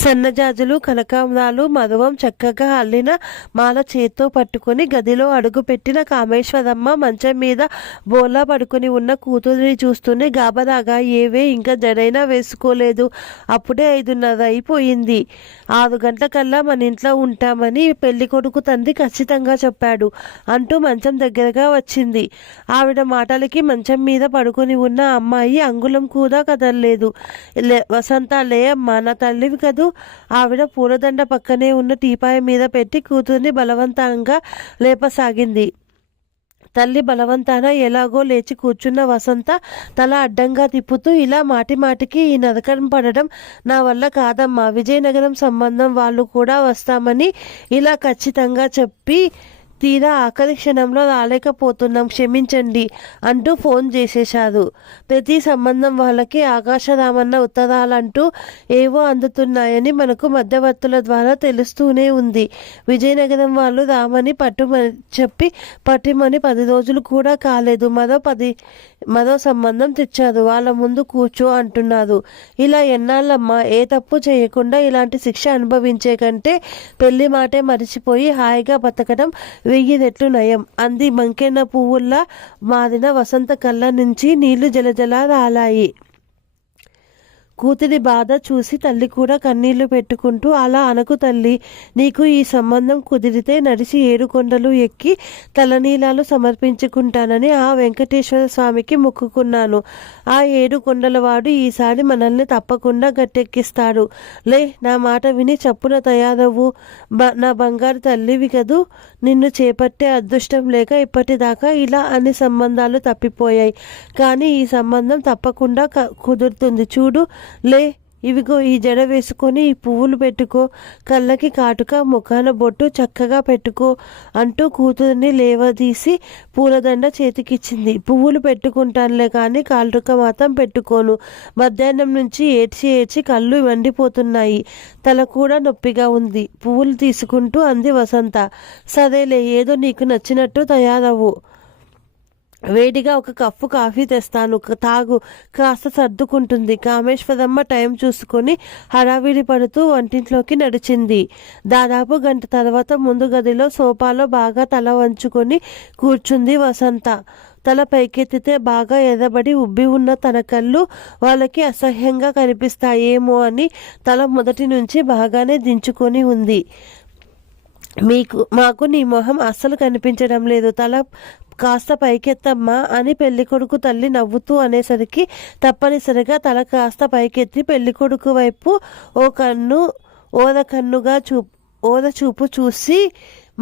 సన్నజాజులు, కనకాంబరాలు, మధువం చక్కగా అల్లిన మాల చేత్తో పట్టుకుని గదిలో అడుగుపెట్టిన కామేశ్వరమ్మ మంచం మీద బోలా పడుకుని ఉన్న కూతురిని చూస్తూనే గాబరాగా ఏవే ఇంకా జడైనా వేసుకోలేదు. అప్పుడే 5:30 అయిపోయింది. 6 గంటలకల్లా మన ఇంట్లో ఉంటామని పెళ్లికొడుకు తండ్రి ఖచ్చితంగా చెప్పాడు అంటూ మంచం దగ్గరగా వచ్చింది. ఆవిడ మాటలకి మంచం మీద పడుకుని ఉన్న అమ్మాయి అంగుళం కూడా కదలలేదు. వసంత, లే అమ్మా, నా తల్లివి కదూ. ఆవిడ పూలదండ పక్కనే ఉన్న టీపాయ మీద పెట్టి కూతుర్ని బలవంతంగా లేపసాగింది. తల్లి బలవంతాన ఎలాగో లేచి కూర్చున్న వసంత తల అడ్డంగా తిప్పుతూ, ఇలా మాటి మాటికి ఈ నరకం పడడం నా వల్ల కాదమ్మా. విజయనగరం సంబంధం వాళ్ళు కూడా వస్తామని ఇలా ఖచ్చితంగా చెప్పి తీరా ఆఖరి క్షణంలో రాలేకపోతున్నాం, క్షమించండి అంటూ ఫోన్ చేసేశారు. ప్రతి సంబంధం వాళ్ళకి ఆకాశరామన్న ఉత్తరాలంటూ ఏవో అందుతున్నాయని మనకు మధ్యవర్తుల ద్వారా తెలుస్తూనే ఉంది. విజయనగరం వాళ్ళు రామని పట్టిమని 10 రోజులు కూడా కాలేదు. మరో సంబంధం తెచ్చారు. వాళ్ళ ముందు కూర్చో అంటున్నారు. ఇలా ఎన్నాళ్ళమ్మా? ఏ తప్పు చేయకుండా ఇలాంటి శిక్ష అనుభవించే కంటే పెళ్లి మాటే మరిచిపోయి హాయిగా బతకడం 1000 రెట్లు నయం అంది. మంకెన్న పువ్వుల్లా మారిన వసంత కళ్ళ నుంచి నీళ్లు జలజలా రాలాయి. కూతురి బాధ చూసి తల్లి కూడా కన్నీళ్లు పెట్టుకుంటూ, అలా అనకు తల్లి. నీకు ఈ సంబంధం కుదిరితే నడిచి 7 కొండలు ఎక్కి తలనీలాలు సమర్పించుకుంటానని ఆ వెంకటేశ్వర స్వామికి మొక్కుకున్నాను. ఆ 7 కొండలవాడు ఈసారి మనల్ని తప్పకుండా గట్టెక్కిస్తాడు. లే, నా మాట విని చప్పున తయారవ్వు. నా బంగారు తల్లివి కదూ. నిన్ను చేపట్టే అదృష్టం లేక ఇప్పటిదాకా ఇలా అన్ని సంబంధాలు తప్పిపోయాయి. కానీ ఈ సంబంధం తప్పకుండా కుదురుతుంది. చూడు, లే, ఇవిగో ఈ జడ వేసుకొని ఈ పువ్వులు పెట్టుకో, కళ్ళకి కాటుక, ముఖాన బొట్టు చక్కగా పెట్టుకో అంటూ కూతురిని లేవదీసి పూలదండ చేతికిచ్చింది. పువ్వులు పెట్టుకుంటానులే కానీ కాటుక మాత్రం పెట్టుకోను. మధ్యాహ్నం నుంచి ఏడ్చి కళ్ళు మండిపోతున్నాయి. తల కూడా నొప్పిగా ఉంది. పువ్వులు తీసుకుంటూ అంది వసంత. సరేలే, ఏదో నీకు నచ్చినట్టు తయారవ్వు. వేడిగా ఒక కప్పు కాఫీ తెస్తాను, తాగు, కాస్త సర్దుకుంటుంది. కామేశ్వరమ్మ టైం చూసుకొని హడావిడి పడుతూ వంటింట్లోకి నడిచింది. దాదాపు గంట తర్వాత ముందు గదిలో సోఫాలో బాగా తల వంచుకొని కూర్చుంది వసంత. తల పైకెత్తితే బాగా ఎర్రబడి ఉబ్బి ఉన్న తన కళ్ళు వాళ్ళకి అసహ్యంగా కనిపిస్తాయేమో అని తల మొదటి నుంచి బాగానే దించుకొని ఉంది. మాకు నీ మొహం అస్సలు కనిపించడం లేదు, తల కాస్త పైకెత్తమ్మా అని పెళ్లికొడుకు తల్లి నవ్వుతూ అనేసరికి తప్పనిసరిగా తల కాస్త పైకెత్తి పెళ్లికొడుకు వైపు ఓద చూపు చూసి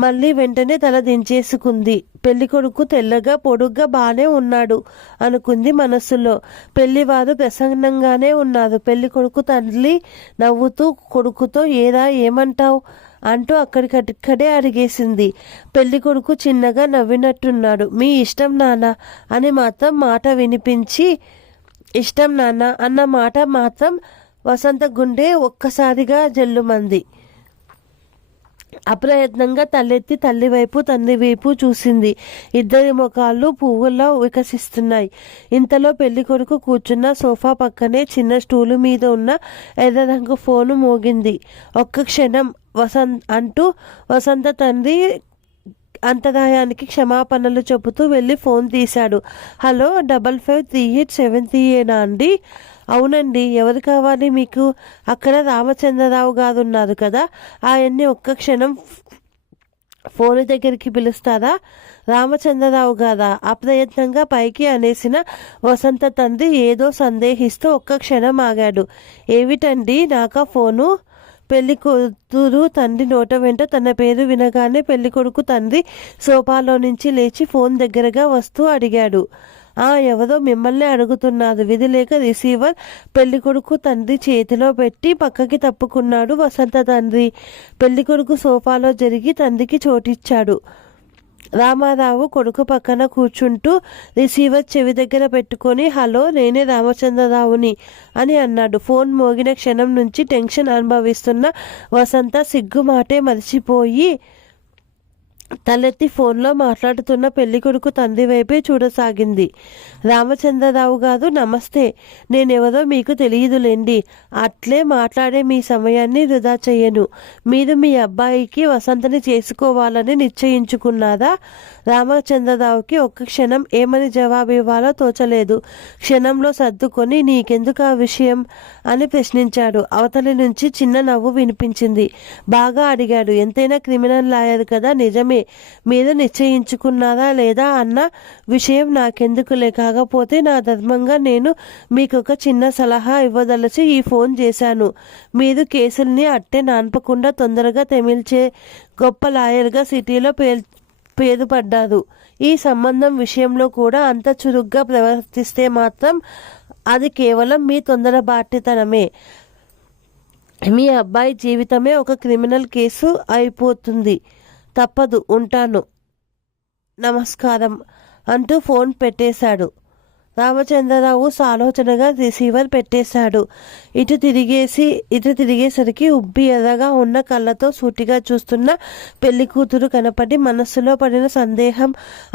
మళ్ళీ వెంటనే తల దించేసుకుంది. పెళ్లికొడుకు తెల్లగా పొడుగ్గా బానే ఉన్నాడు అనుకుంది మనస్సులో. పెళ్లివారు ప్రసన్నంగానే ఉన్నారు. పెళ్లికొడుకు తల్లి నవ్వుతూ కొడుకుతో, ఏరా ఏమంటావు అంటూ అక్కడికక్కడే అడిగేసింది. పెళ్లికొడుకు చిన్నగా నవ్వినట్టున్నాడు. మీ ఇష్టం నాన్న అని మాత్రం మాట వినిపించి, ఇష్టం నాన్న అన్న మాట మాత్రం వసంత గుండె ఒక్కసారిగా జల్లుమంది. అప్రయత్నంగా తలెత్తి తల్లి వైపు తండ్రి వైపు చూసింది. ఇద్దరి ముఖాలు పువ్వుల్లో వికసిస్తున్నాయి. ఇంతలో పెళ్లికొడుకు కూర్చున్న సోఫా పక్కనే చిన్న స్టూలు మీద ఉన్న ఎర్ర రంగు ఫోను మోగింది. ఒక్క క్షణం వసంత తండ్రి అంతరాయానికి క్షమాపణలు చెబుతూ వెళ్ళి ఫోన్ తీశాడు. హలో, 553873 అండి? అవునండి, ఎవరు కావాలి మీకు? అక్కడ రామచంద్రరావు గారు ఉన్నారు కదా, ఆయన్ని ఒక్క క్షణం ఫోన్ దగ్గరికి పిలుస్తారా? రామచంద్రరావు గారా? అప్రయత్నంగా పైకి అనేసిన వసంత తండ్రి ఏదో సందేహిస్తూ ఒక్క క్షణం ఆగాడు. ఏమిటండి, నాకా ఫోను? పెళ్లి కూతురు తండ్రి నోట వెంట తన పేరు వినగానే పెళ్లికొడుకు తండ్రి సోఫాలో నుంచి లేచి ఫోన్ దగ్గరగా వస్తూ అడిగాడు. ఎవరో మిమ్మల్ని అడుగుతున్నారు. విధి లేక రిసీవర్ పెళ్లికొడుకు తండ్రి చేతిలో పెట్టి పక్కకి తప్పుకున్నాడు వసంత తండ్రి. పెళ్లికొడుకు సోఫాలో జరిగి తండ్రికి చోటిచ్చాడు. రామారావు కొడుకు పక్కన కూర్చుంటూ రిసీవర్ చెవి దగ్గర పెట్టుకొని, హలో, నేనే రామచంద్రరావుని అని అన్నాడు. ఫోన్ మోగిన క్షణం నుంచి టెన్షన్ అనుభవిస్తున్న వసంత సిగ్గుమాటే మర్చిపోయి తలెత్తి ఫోన్లో మాట్లాడుతున్న పెళ్ళికొడుకు తండ్రి వైపే చూడసాగింది. రామచంద్రరావు గారు, నమస్తే. నేనెవరో మీకు తెలియదులేండి. అట్లే మాట్లాడే మీ సమయాన్ని వృధా చెయ్యను. మీరు మీ అబ్బాయికి వసంతని చేసుకోవాలని నిశ్చయించుకున్నారా? రామచంద్రరావుకి ఒక్క క్షణం ఏమని జవాబు ఇవ్వాలో తోచలేదు. క్షణంలో సర్దుకొని, నీకెందుకు ఆ విషయం అని ప్రశ్నించాడు. అవతలి నుంచి చిన్న నవ్వు వినిపించింది. బాగా అడిగాడు. ఎంతైనా క్రిమినల్ లాయర్ కదా. నిజమే, మీరు నిశ్చయించుకున్నారా లేదా అన్న విషయం నాకెందుకులే. కాకపోతే నా ధర్మంగా నేను మీకొక చిన్న సలహా ఇవ్వదలచి ఈ ఫోన్ చేశాను. మీరు కేసుల్ని అట్టే నాన్పకుండా తొందరగా తెమిల్చే గొప్ప లాయర్గా సిటీలో పేరు పడ్డారు. ఈ సంబంధం విషయంలో కూడా అంత చురుగ్గా ప్రవర్తిస్తే మాత్రం అది కేవలం మీ తొందరబాటుతనమే. మీ అబ్బాయి జీవితమే ఒక క్రిమినల్ కేసు అయిపోతుంది. తప్పదు, ఉంటాను, నమస్కారం అంటూ ఫోన్ పెట్టేశాడు. రామచంద్రరావు సాలోచనగా రిసీవర్ పెట్టేశాడు. ఇటు తిరిగేసరికి ఉబ్బి ఎర్రగా ఉన్న కళ్ళతో సూటిగా చూస్తున్న పెళ్లి కూతురు కనపడి మనస్సులో పడిన సందేహం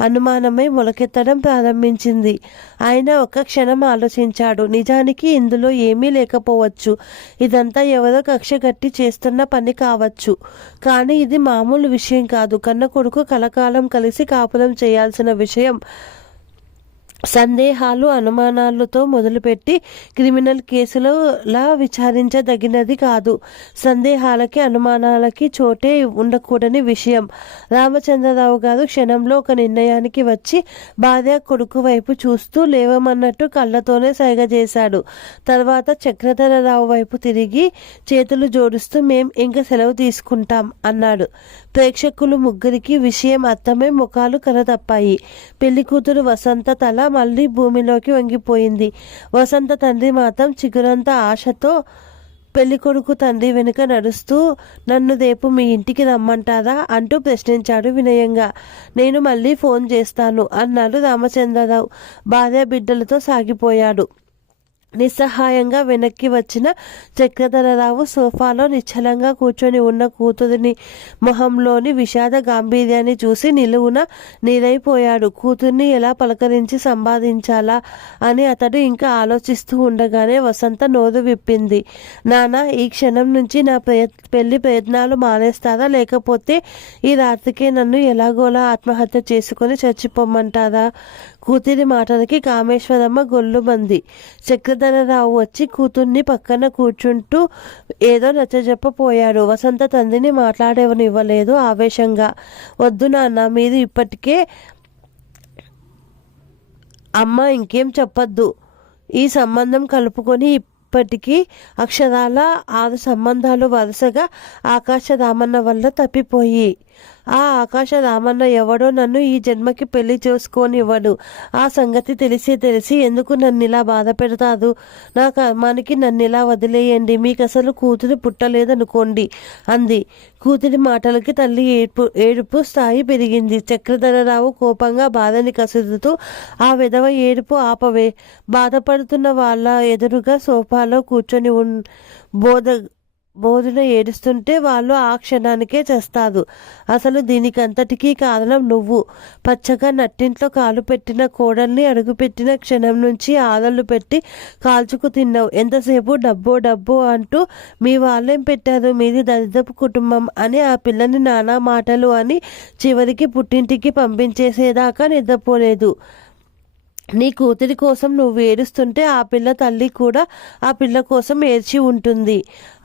అనుమానమై మొలకెత్తడం ప్రారంభించింది. ఆయన ఒక్క క్షణం ఆలోచించాడు. నిజానికి ఇందులో ఏమీ లేకపోవచ్చు. ఇదంతా ఎవరో కక్ష కట్టి చేస్తున్న పని కావచ్చు. కానీ ఇది మామూలు విషయం కాదు. కన్న కొడుకు కలకాలం కలిసి కాపురం చేయాల్సిన విషయం. సందేహాలు అనుమానాలతో మొదలుపెట్టి క్రిమినల్ కేసులా విచారించదగినది కాదు. సందేహాలకి అనుమానాలకి చోటే ఉండకూడని విషయం. రామచంద్రరావు గారు క్షణంలో ఒక నిర్ణయానికి వచ్చి భార్య కొడుకు వైపు చూస్తూ లేవమన్నట్టు కళ్ళతోనే సైగ చేశాడు. తర్వాత చక్రధరరావు వైపు తిరిగి చేతులు జోడిస్తూ మేం ఇంక సెలవు తీసుకుంటాం అన్నాడు. ప్రేక్షకులు ముగ్గురికి విషయం అర్థమై ముఖాలు కరతప్పాయి. పెళ్లి కూతురు వసంత తల మళ్ళీ భూమిలోకి వంగిపోయింది. వసంత తండ్రి మాత్రం చిగురంత ఆశతో పెళ్ళికొడుకు తండ్రి వెనుక నడుస్తూ, నన్ను రేపు మీ ఇంటికి రమ్మంటారా అంటూ ప్రశ్నించాడు వినయంగా. నేను మళ్ళీ ఫోన్ చేస్తాను అన్నాడు రామచంద్రరావు. భార్య బిడ్డలతో సాగిపోయాడు. నిస్సహాయంగా వెనక్కి వచ్చిన చక్రధరరావు సోఫాలో నిశ్చలంగా కూర్చొని ఉన్న కూతురిని మొహంలోని విషాద గాంభీర్యాన్ని చూసి నిలువున నీరైపోయాడు. కూతుర్ని ఎలా పలకరించి సంపాదించాలా అని అతడు ఇంకా ఆలోచిస్తూ ఉండగానే వసంత నోరు విప్పింది. నాన్న, ఈ క్షణం నుంచి నా పెళ్లి ప్రయత్నాలు మానేస్తారా, లేకపోతే ఈ రాత్రికే నన్ను ఎలాగోలా ఆత్మహత్య చేసుకొని చచ్చిపోమ్మంటారా? కూతురి మాటలకి కామేశ్వరమ్మ గొల్లుమంది. చక్రధరరావు వచ్చి కూతుర్ని పక్కన కూర్చుంటూ ఏదో నచ్చజెప్పపోయాడు. వసంత తండ్రిని మాట్లాడేవనివ్వలేదు ఆవేశంగా. వద్దు నాన్న, మీరు ఇప్పటికే అమ్మ, ఇంకేం చెప్పొద్దు. ఈ సంబంధం కలుపుకొని ఇప్పటికీ అక్షరాల 6 సంబంధాలు వరుసగా ఆకాశ రామన్న వల్ల తప్పిపోయి, ఆ ఆకాశ రామన్న ఎవడో నన్ను ఈ జన్మకి పెళ్లి చేసుకోనివ్వడు. ఆ సంగతి తెలిసి ఎందుకు నన్ను ఇలా బాధ పెడతారు? నా కర్మానికి నన్ను ఇలా వదిలేయండి. మీకు అసలు కూతురు పుట్టలేదనుకోండి అంది. కూతురి మాటలకి తల్లి ఏడుపు స్థాయి పెరిగింది. చక్రధరరావు కోపంగా బాధని కసురుతూ, ఆ విధవ ఏడుపు ఆపవే. బాధపడుతున్న వాళ్ళ ఎదురుగా సోఫాలో కూర్చొని బోధన ఏడుస్తుంటే వాళ్ళు ఆ క్షణానికే చేస్తారు. అసలు దీనికంతటికీ కారణం నువ్వు. పచ్చగా నట్టింట్లో కాలు పెట్టిన కోడల్ని అడుగుపెట్టిన క్షణం నుంచి ఆదళ్ళు పెట్టి కాల్చుకు తిన్నావు. ఎంతసేపు డబ్బు అంటూ మీ వాళ్ళేం పెట్టారు? మీది దరిద్రపు కుటుంబం అని ఆ పిల్లని నానా మాటలు అని చివరికి పుట్టింటికి పంపించేసేదాకా నిద్రపోలేదు. నీ కూతురి కోసం నువ్వు ఏడుస్తుంటే ఆ పిల్ల తల్లి కూడా ఆ పిల్ల కోసం ఏడ్చి ఉంటుంది.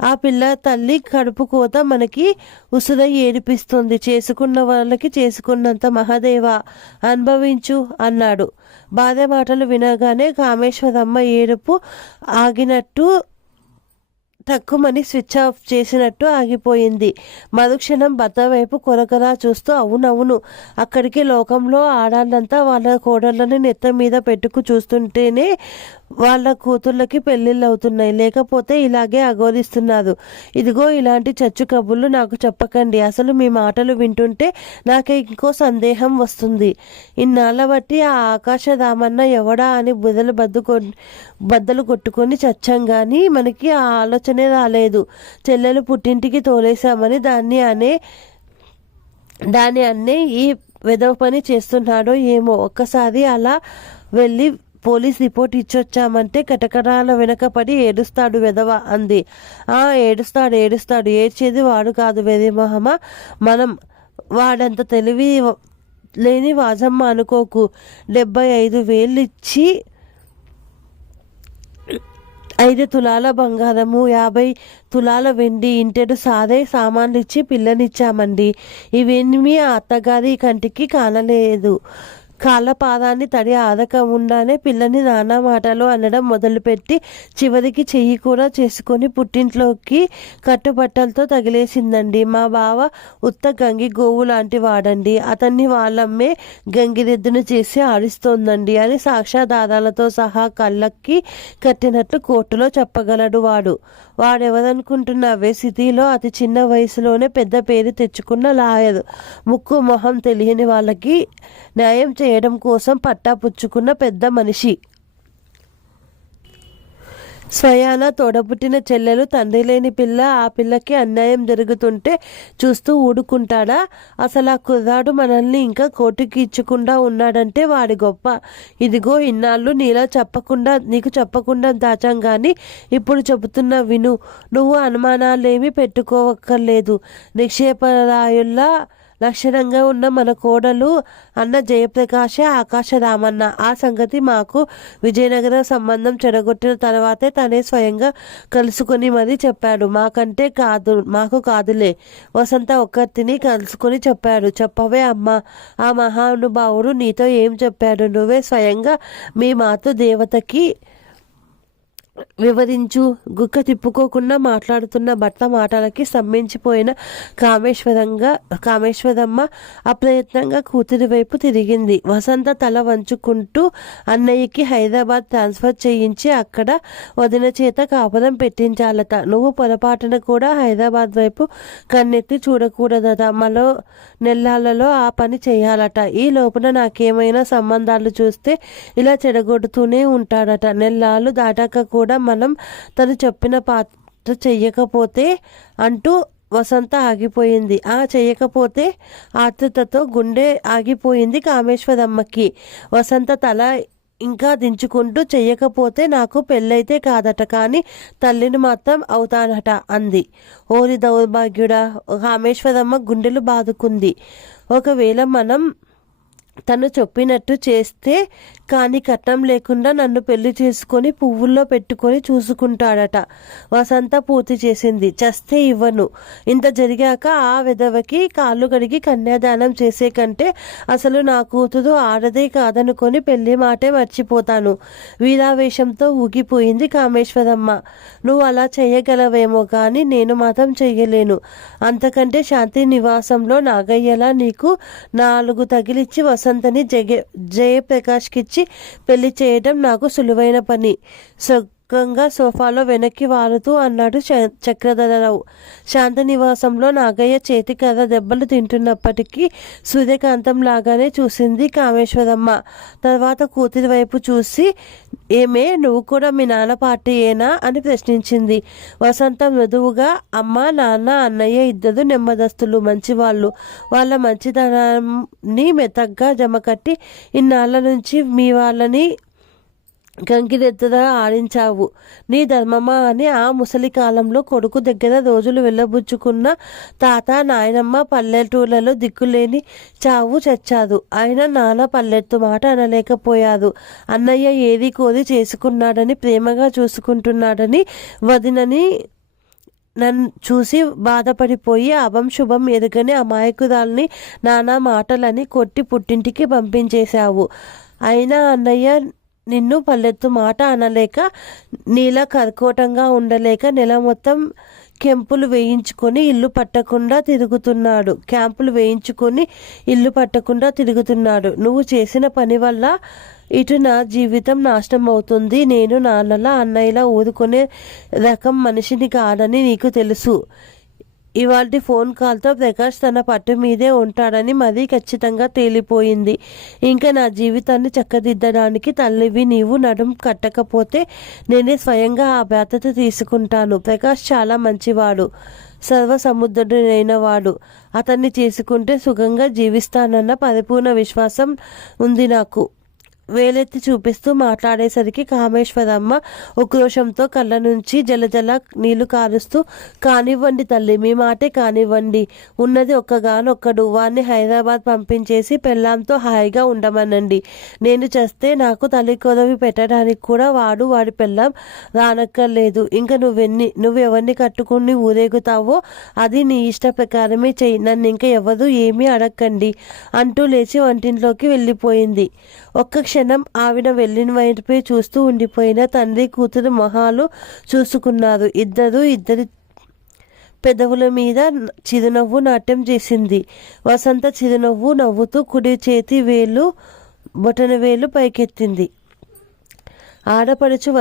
ఆ పిల్ల తల్లి కడుపు కోత మనకి ఉసురై ఏడిపిస్తుంది. చేసుకున్న వాళ్ళకి చేసుకున్నంత మహాదేవా, అనుభవించు అన్నాడు. భార్య మాటలు వినగానే కామేశ్వరమ్మ ఏడుపు ఆగినట్టు, తక్కువని స్విచ్ ఆఫ్ చేసినట్టు ఆగిపోయింది. మరుక్షణం భర్త వైపు కొరకరా చూస్తూ, అవునవును, అక్కడికి లోకంలో ఆడాళ్ళంతా వాళ్ళ కోడళ్ళని నెత్త మీద పెట్టుకు చూస్తుంటేనే వాళ్ళ కూతుళ్ళకి పెళ్ళిళ్ళు అవుతున్నాయి. లేకపోతే ఇలాగే అఘోరిస్తున్నారు. ఇదిగో ఇలాంటి చచ్చు కబుర్లు నాకు చెప్పకండి. అసలు మీ మాటలు వింటుంటే నాకు ఇంకో సందేహం వస్తుంది. ఇన్నాళ్ళ బట్టి ఆ ఆకాశ రామన్న ఎవడా అని బద్దలు కొట్టుకొని చచ్చాం కానీ మనకి ఆ ఆలోచనే రాలేదు. చెల్లెలు పుట్టింటికి తోలేశామని దాన్ని దాని అన్నే ఈ వెధవ పని చేస్తున్నాడో ఏమో. ఒక్కసారి అలా వెళ్ళి పోలీస్ రిపోర్ట్ ఇచ్చొచ్చామంటే కటకటాల వెనకపడి ఏడుస్తాడు వెధవ అంది. ఏడుస్తాడు ఏడ్చేది వాడు కాదు వెర్రిమొహమా, మనం. వాడంత తెలివి లేని వాజమ్మ అనుకోకు. 75,000 ఇచ్చి 5 తులాల బంగారము, 50 తులాల వెండి, ఇంటెడు సారే సామాన్లు ఇచ్చి పిల్లనిచ్చామండి. ఇవేమీ ఆ అత్తగారి కంటికి కానలేదు. కాళ్ళపాదాన్ని తడి ఆదకముండానే పిల్లని నానా మాటలు అనడం మొదలుపెట్టి చివరికి చెయ్యి కూడా చేసుకొని పుట్టింట్లోకి కట్టుబట్టలతో తగిలేసిందండి. మా బావ ఉత్త గంగి గోవు లాంటి వాడండి, అతన్ని వాళ్ళమ్మే గంగిరెద్దును చేసి ఆడిస్తోందండి అని సాక్ష్యాధారాలతో సహా కళ్ళకి కట్టినట్లు కోర్టులో చెప్పగలడు వాడెవరనుకుంటున్నావే, సిటీలో అతి చిన్న వయసులోనే పెద్ద పేరు తెచ్చుకున్న లాయరు. ముక్కు మొహం తెలియని వాళ్ళకి న్యాయం చేయడం కోసం పట్టాపుచ్చుకున్న పెద్ద మనిషి. స్వయాన తోడబుట్టిన చెల్లెలు, తండ్రి లేని పిల్ల, ఆ పిల్లకి అన్యాయం జరుగుతుంటే చూస్తూ ఊడుకుంటాడా? అసలు ఆ కుర్రాడు మనల్ని ఇంకా కోర్టుకి ఇచ్చకుండా ఉన్నాడంటే వాడి గొప్ప. ఇదిగో ఇన్నాళ్ళు నీకు చెప్పకుండా దాచాం గాని ఇప్పుడు చెబుతున్నా విను. నువ్వు అనుమానాలేమీ పెట్టుకోవక్కర్లేదు. నిక్షేపరాయుల్లా లక్షణంగా ఉన్న మన కోడలు అన్న జయప్రకాశే ఆకాశరామన్న. ఆ సంగతి మాకు విజయనగరం సంబంధం చెడగొట్టిన తర్వాతే తనే స్వయంగా కలుసుకొని మరీ చెప్పాడు. మాకు కాదులే, వసంత ఒక్కరిని కలుసుకొని చెప్పాడు. చెప్పవే అమ్మా, ఆ మహానుభావుడు నీతో ఏం చెప్పాడు? నువ్వే స్వయంగా మీ మాతృ దేవతకి వివరించు. గుక్క తిప్పుకోకుండా మాట్లాడుతున్న భర్త మాటలకి స్తంభించిపోయిన కామేశ్వరమ్మ అప్రయత్నంగా కూతురి వైపు తిరిగింది. వసంత తల వంచుకుంటూ అన్నయ్యకి హైదరాబాద్ ట్రాన్స్ఫర్ చేయించి అక్కడ వదిన చేత కాపురం పెట్టించాలట. నువ్వు పొరపాటున కూడా హైదరాబాద్ వైపు కన్నెత్తి చూడకూడదట. మరో నెలలలో ఆ పని చేయాలట. ఈ లోపున నాకేమైనా సంబంధాలు చూస్తే ఇలా చెడగొడుతూనే ఉంటాడట. నెలలు దాటాక కూడా మనం తను చెప్పిన పాత్ర చెయ్యకపోతే అంటూ వసంత ఆగిపోయింది. చెయ్యకపోతే ఆతృతతో గుండె ఆగిపోయింది కామేశ్వరమ్మకి. వసంత తల ఇంకా దించుకుంటూ చెయ్యకపోతే నాకు పెళ్ళైతే కాదట, కానీ తల్లిని మాత్రం అవుతానట అంది. ఓరి దౌర్భాగ్యుడా! కామేశ్వరమ్మ గుండెలు బాదుకుంది. ఒకవేళ మనం తను చెప్పినట్టు చేస్తే కానీ కట్నం లేకుండా నన్ను పెళ్లి చేసుకొని పువ్వుల్లో పెట్టుకొని చూసుకుంటాడట. వసంత పూర్తి చేసింది. చస్తే ఇవ్వను. ఇంత జరిగాక ఆ విధవకి కాళ్ళు కడిగి కన్యాదానం చేసే కంటే అసలు నా కూతురు ఆడదే కాదనుకొని పెళ్లి మాటే మర్చిపోతాను. వీరావేశంతో ఊగిపోయింది కామేశ్వరమ్మ. నువ్వు అలా చేయగలవేమో కానీ నేను మాత్రం చెయ్యలేను. అంతకంటే శాంతి నివాసంలో నాగయ్యలా నీకు 4 తగిలిచ్చి వసంతని జయప్రకాష్కిచ్చి పెళ్లి చేయడం నాకు సులువైన పని. సుఖంగా సోఫాలో వెనక్కి వాలుతూ అన్నాడు చక్రధరరావు. శాంత నివాసంలో నాగయ్య చేతికర్ర దెబ్బలు తింటున్నప్పటికీ సూర్యకాంతం లాగానే చూసింది కామేశ్వరమ్మ. తర్వాత కూతురి వైపు చూసి, ఏమే, నువ్వు కూడా మీ నాన్న పార్టీయేనా అని ప్రశ్నించింది. వసంత మృదువుగా, అమ్మ, నాన్న, అన్నయ్య ఇద్దరు నెమ్మదస్తులు, మంచివాళ్ళు. వాళ్ళ మంచితనాన్ని మెతగ్గా జమకట్టి ఇన్నాళ్ళ నుంచి మీ వాళ్ళని గంగిరెద్దుగా ఆడించావు. నీ ధర్మమా అని ఆ ముసలి కాలంలో కొడుకు దగ్గర రోజులు వెళ్ళబుచ్చుకున్న తాత, నాయనమ్మ పల్లెటూళ్ళలో దిక్కులేని చావు చచ్చారు. ఆయన నాన్న పల్లెత్తు మాట అనలేకపోయారు. అన్నయ్య ఏది కోరి చేసుకున్నాడని, ప్రేమగా చూసుకుంటున్నాడని వదినని నన్ను చూసి బాధపడిపోయి అభం శుభం ఎరుగని అమాయకురాల్ని నానా మాటలని కొట్టి పుట్టింటికి పంపించేశావు. అయినా అన్నయ్య నిన్ను పల్లెత్తు మాట అనలేక, నీలా కర్కోటంగా ఉండలేక నెల మొత్తం క్యాంపులు వేయించుకొని ఇల్లు పట్టకుండా తిరుగుతున్నాడు. నువ్వు చేసిన పని వల్ల ఇటు నా జీవితం నాశనం అవుతుంది. నేను నాన్నలా అన్నయ్యలా ఊరుకునే రకం మనిషిని కాదని నీకు తెలుసు. ఇవాల్టి ఫోన్ కాల్తో ప్రకాష్ తన పట్టు మీదే ఉంటాడని మరీ ఖచ్చితంగా తేలిపోయింది. ఇంకా నా జీవితాన్ని చక్కదిద్దడానికి తల్లివి నీవు నడుం కట్టకపోతే నేనే స్వయంగా ఆ బాధ్యత తీసుకుంటాను. ప్రకాష్ చాలా మంచివాడు, సర్వసముద్రుడైన వాడు. అతన్ని చేసుకుంటే సుఖంగా జీవిస్తానన్న పరిపూర్ణ విశ్వాసం ఉంది నాకు. వేలెత్తి చూపిస్తూ మాట్లాడేసరికి కామేశ్వరమ్మ ఉక్రోషంతో కళ్ళ నుంచి జలజల నీళ్లు కారుస్తూ, కానివ్వండి తల్లి, మీ మాటే కానివ్వండి. ఉన్నది ఒక్కగానొక్కడు, వాణ్ణి హైదరాబాద్ పంపించేసి పెళ్ళాంతో హాయిగా ఉండమనండి. నేను చేస్తే నాకు తల్లి కొదవి పెట్టడానికి కూడా వాడి పెళ్ళాం రానక్కర్లేదు. ఇంకా నువ్వెవరిని కట్టుకుని ఊరేగుతావో అది నీ ఇష్ట ప్రకారమే చెయ్యి, నన్ను ఇంకా ఎవరు ఏమీ అడగండి అంటూ లేచి వంటింట్లోకి వెళ్ళిపోయింది. ఒక్క క్షణం ఆవిడ వెళ్ళిన వైపే చూస్తూ ఉండిపోయిన తండ్రి కూతురు మొహాలు చూసుకున్నారు. ఇద్దరి పెదవుల మీద చిరునవ్వు నాట్యం చేసింది. వసంత చిరునవ్వు నవ్వుతూ కుడి చేతి వేలు బొటన వేలు పైకెత్తింది. ఆడపడుచు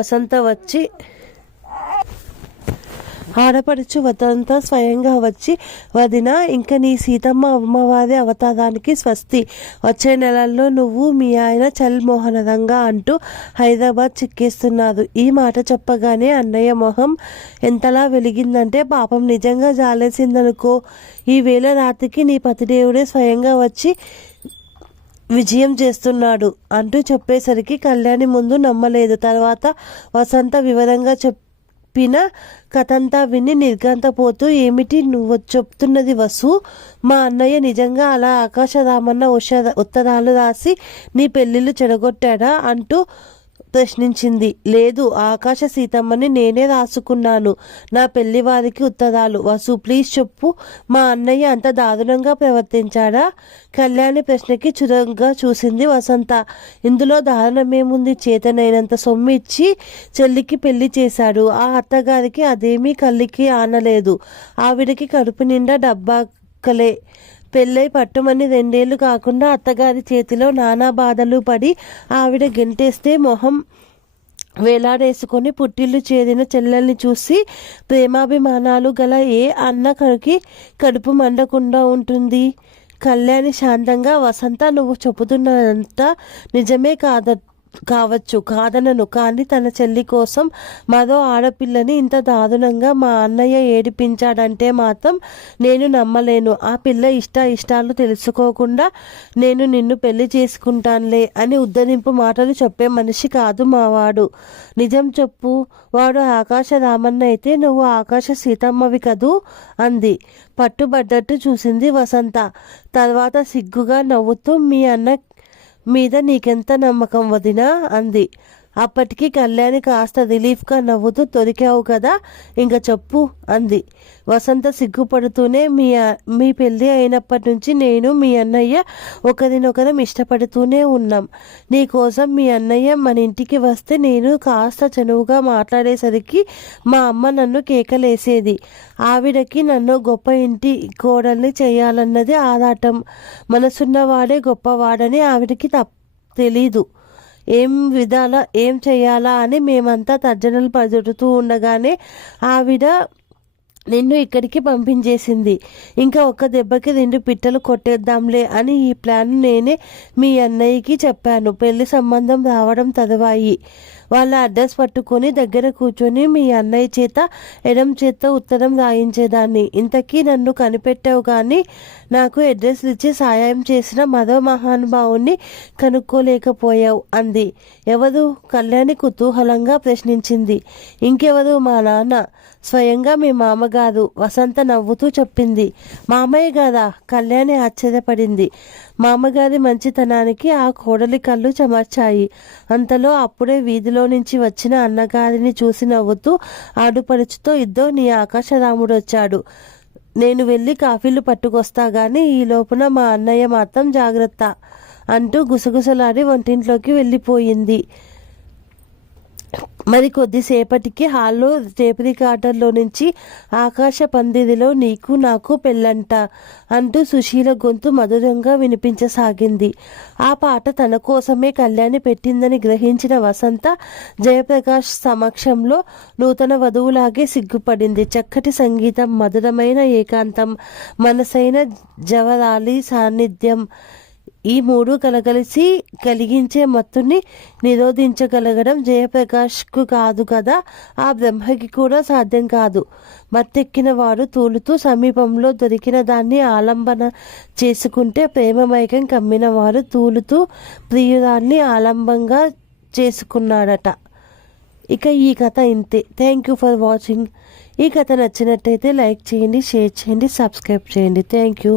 వసంత స్వయంగా వచ్చి, వదిన, ఇంక నీ సీతమ్మ అమ్మవారి అవతారానికి స్వస్తి. వచ్చే నెలల్లో నువ్వు మీ ఆయన చల్మోహనరంగా అంటూ హైదరాబాద్ చిక్కేస్తున్నారు. ఈ మాట చెప్పగానే అన్నయ్య మొహం ఎంతలా వెలిగిందంటే, పాపం నిజంగా జాలేసిందనుకో. ఈ వేళ రాత్రికి నీ పతిదేవుడే స్వయంగా వచ్చి విజయం చేస్తున్నాడు అంటూ చెప్పేసరికి కళ్యాణి ముందు నమ్మలేదు. తర్వాత వసంత వివరంగా చెప్పిన కథంతా విని నిర్ఘాంతపోతూ, ఏమిటి నువ్వు చెప్తున్నది వసు? మా అన్నయ్య నిజంగా అలా ఆకాశరామన్న ఉత్తరాలు రాసి నీ పెళ్ళిళ్ళు చెడగొట్టాడా అంటూ ప్రశ్నించింది. లేదు, ఆకాశ సీతమ్మని నేనే రాసుకున్నాను నా పెళ్లి వారికి ఉత్తరాలు. వసు, ప్లీజ్ చెప్పు, మా అన్నయ్య అంత దారుణంగా ప్రవర్తించాడా? కళ్యాణి ప్రశ్నకి చురుగ్గా చూసింది వసంత. ఇందులో దారుణమేముంది? చేతనైనంత సొమ్ము ఇచ్చి చెల్లికి పెళ్లి చేశాడు. ఆ అత్తగారికి అదేమీ కళ్ళకి ఆనలేదు. ఆవిడకి కడుపు నిండా డబ్బాకలే. పెళ్ళై పట్టుమని 2 ఏళ్ళు కాకుండా అత్తగారి చేతిలో నానా బాధలు పడి ఆవిడ గెంటేస్తే మొహం వేలాడేసుకొని పుట్టిల్లు చేరిన చెల్లెల్ని చూసి ప్రేమాభిమానాలు గల ఏ అన్న కడుపు మండకుండా ఉంటుంది? కళ్యాణి శాంతంగా, వసంత, నువ్వు చెబుతున్నంత నిజమే కావచ్చు, కాదనను. కానీ తన చెల్లి కోసం మరో ఆడపిల్లని ఇంత దారుణంగా మా అన్నయ్య ఏడిపించాడంటే మాత్రం నేను నమ్మలేను. ఆ పిల్ల ఇష్టాలు తెలుసుకోకుండా నేను నిన్ను పెళ్లి చేసుకుంటానులే అని ఉద్ధరింపు మాటలు చెప్పే మనిషి కాదు మావాడు. నిజం చెప్పు, వాడు ఆకాశ రామన్న అయితే నువ్వు ఆకాశ సీతమ్మవి కదూ అంది. పట్టుబడ్డట్టు చూసింది వసంత. తర్వాత సిగ్గుగా నవ్వుతూ, మీ అన్న మీద నీకెంత నమ్మకం వదినా అంది. అప్పటికి కళ్యాణి కాస్త రిలీఫ్గా నవ్వుతూ, దొరికావు కదా, ఇంకా చెప్పు అంది. వసంత సిగ్గుపడుతూనే, మీ పెళ్ళి అయినప్పటి నుంచి నేను మీ అన్నయ్య ఒకరినొకరం ఇష్టపడుతూనే ఉన్నాం. నీకోసం మీ అన్నయ్య మన ఇంటికి వస్తే నేను కాస్త చనువుగా మాట్లాడేసరికి మా అమ్మ నన్ను కేకలేసేది. ఆవిడకి నన్ను గొప్ప ఇంటి కోడల్ని చేయాలన్నది ఆరాటం. మనసున్నవాడే గొప్పవాడని ఆవిడకి తెలీదు. ఏం చేయాలా అని మేమంతా తర్జనలు పడుతూ ఉండగానే ఆవిడ నిన్ను ఇక్కడికి పంపించేసింది. ఇంకా ఒక్క దెబ్బకి 2 పిట్టలు కొట్టేద్దాంలే అని ఈ ప్లాన్ నేనే మీ అన్నయ్యకి చెప్పాను. పెళ్లి సంబంధం రావడం తరువాయి. వాళ్ళ అడ్రస్ పట్టుకొని దగ్గర కూర్చొని మీ అన్నయ్య చేత ఎడం చేత ఉత్తరం రాయించేదాన్ని. ఇంతకీ నన్ను కనిపెట్టావు కానీ నాకు అడ్రస్లు ఇచ్చి సాయం చేసిన మరో మహానుభావుని కనుక్కోలేకపోయావు అంది. ఎవరు? కళ్యాణి కుతూహలంగా ప్రశ్నించింది. ఇంకెవరు, మా నాన్న, స్వయంగా మీ మామగారు, వసంత నవ్వుతూ చెప్పింది. మామయ్య గారా? కళ్యాణి ఆశ్చర్యపడింది. మామగారి మంచితనానికి ఆ కోడలి కళ్ళు చెమర్చాయి. అంతలో అప్పుడే వీధిలో నుంచి వచ్చిన అన్నగారిని చూసి నవ్వుతూ ఆడుపడుచుతో, ఇద్దో నీ ఆకాశరాముడు వచ్చాడు, నేను వెళ్ళి కాఫీలు పట్టుకొస్తా గాని ఈ లోపున మా అన్నయ్య మాత్రం జాగ్రత్త అంటూ గుసగుసలాడి వంటింట్లోకి వెళ్ళిపోయింది. మరి కొద్దిసేపటికి హాల్లో టేప్ రికార్డర్లో నుంచి ఆకాశ పందిరిలో నీకు నాకు పెళ్ళంట అంటూ సుశీల గొంతు మధురంగా వినిపించసాగింది. ఆ పాట తన కోసమే కళ్యాణి పెట్టిందని గ్రహించిన వసంత జయప్రకాష్ సమక్షంలో నూతన వధువులాగే సిగ్గుపడింది. చక్కటి సంగీతం, మధురమైన ఏకాంతం, మనసైన జవరాలి సాన్నిధ్యం, ఈ మూడు కలగలిసి కలిగించే మత్తుని నిరోధించగలగడం జయప్రకాష్కు కాదు కదా, ఆ బ్రహ్మకి కూడా సాధ్యం కాదు. మత్తెక్కిన వాడు తూలుతూ సమీపంలో దొరికిన దాన్ని ఆలంబన చేసుకుంటే ప్రేమమైకం కమ్మిన వారు తూలుతూ ప్రియురాల్ని ఆలంబంగా చేసుకున్నాడట. ఇక ఈ కథ ఇంతే. Thank you for watching. ఈ కథ నచ్చినట్టయితే లైక్ చేయండి, షేర్ చేయండి, సబ్స్క్రైబ్ చేయండి. Thank you.